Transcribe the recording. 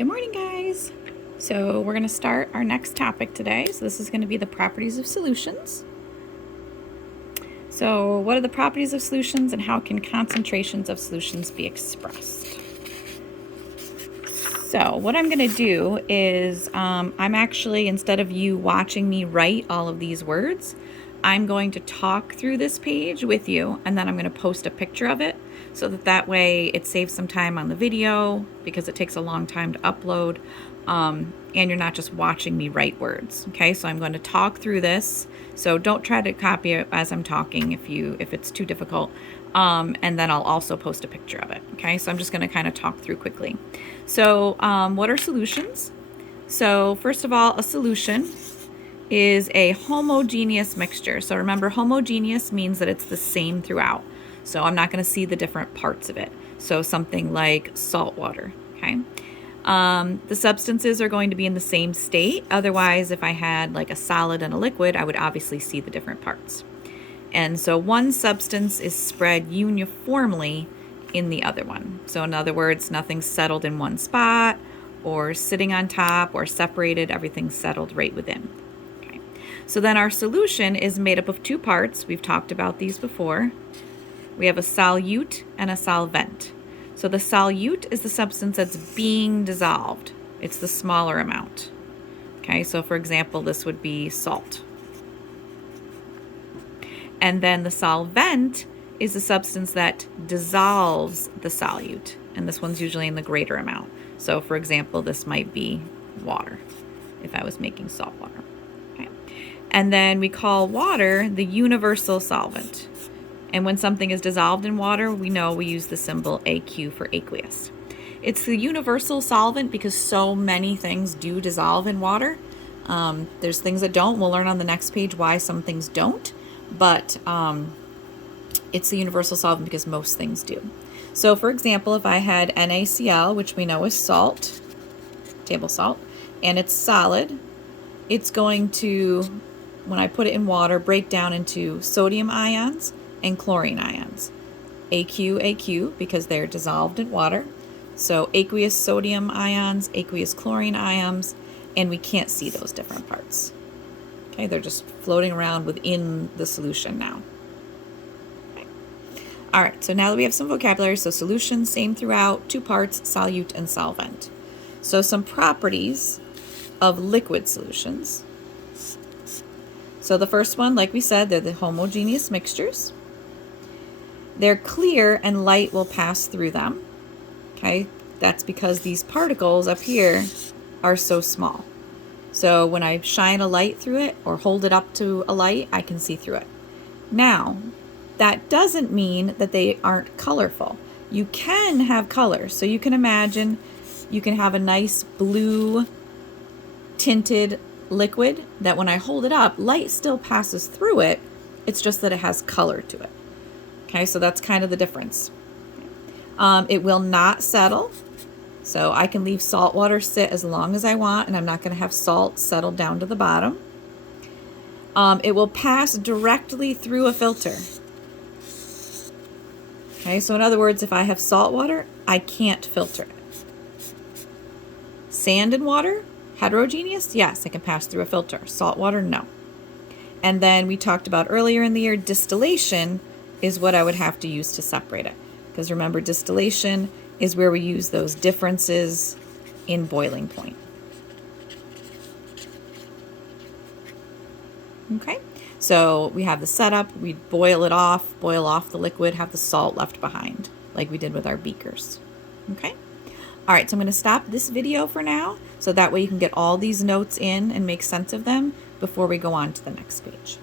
Good morning, guys. So we're going to start our next topic today. So this is going to be the properties of solutions. So what are the properties of solutions and how can concentrations of solutions be expressed? So what I'm going to do is I'm actually, instead of you watching me write all of these words, I'm going to talk through this page with you, and then I'm going to post a picture of it so that way it saves some time on the video because it takes a long time to upload, and you're not just watching me write words. Okay, so I'm going to talk through this. So don't try to copy it as I'm talking if it's too difficult. And then I'll also post a picture of it. Okay, so I'm just going to kind of talk through quickly. So what are solutions? So first of all, a solution is a homogeneous mixture. So remember, homogeneous means that it's the same throughout. So I'm not going to see the different parts of it. So something like salt water, okay? The substances are going to be in the same state. Otherwise, if I had like a solid and a liquid, I would obviously see the different parts. And so one substance is spread uniformly in the other one. So in other words, nothing's settled in one spot or sitting on top or separated. Everything's settled right within. Okay. So then our solution is made up of two parts. We've talked about these before. We have a solute and a solvent. So the solute is the substance that's being dissolved. It's the smaller amount. Okay, so for example, this would be salt. And then the solvent is the substance that dissolves the solute. And this one's usually in the greater amount. So for example, this might be water if I was making salt water. Okay. And then we call water the universal solvent. And when something is dissolved in water, we know we use the symbol AQ for aqueous. It's the universal solvent because so many things do dissolve in water. There's things that don't. We'll learn on the next page why some things don't. But it's the universal solvent because most things do. So for example, if I had NaCl, which we know is salt, table salt, and it's solid, it's going to, when I put it in water, break down into sodium ions and chlorine ions. AQ, because they're dissolved in water. So aqueous sodium ions, aqueous chlorine ions, and we can't see those different parts. Okay, they're just floating around within the solution now. Okay. All right, so now that we have some vocabulary, so solution, same throughout, two parts, solute and solvent. So some properties of liquid solutions. So the first one, like we said, they're the homogeneous mixtures. They're clear and light will pass through them. Okay, that's because these particles up here are so small. So when I shine a light through it or hold it up to a light, I can see through it. Now, that doesn't mean that they aren't colorful. You can have color. So you can imagine you can have a nice blue tinted liquid that when I hold it up, light still passes through it. It's just that it has color to it. Okay, so that's kind of the difference. It will not settle. So I can leave salt water sit as long as I want, and I'm not going to have salt settle down to the bottom. It will pass directly through a filter. Okay, so in other words, if I have salt water, I can't filter it. Sand and water, heterogeneous, yes, I can pass through a filter. Salt water, no. And then we talked about earlier in the year, distillation is what I would have to use to separate it. Because remember, distillation is where we use those differences in boiling point. Okay, so we have the setup, we boil off the liquid, have the salt left behind, like we did with our beakers. Okay, all right, so I'm going to stop this video for now, so that way you can get all these notes in and make sense of them before we go on to the next page.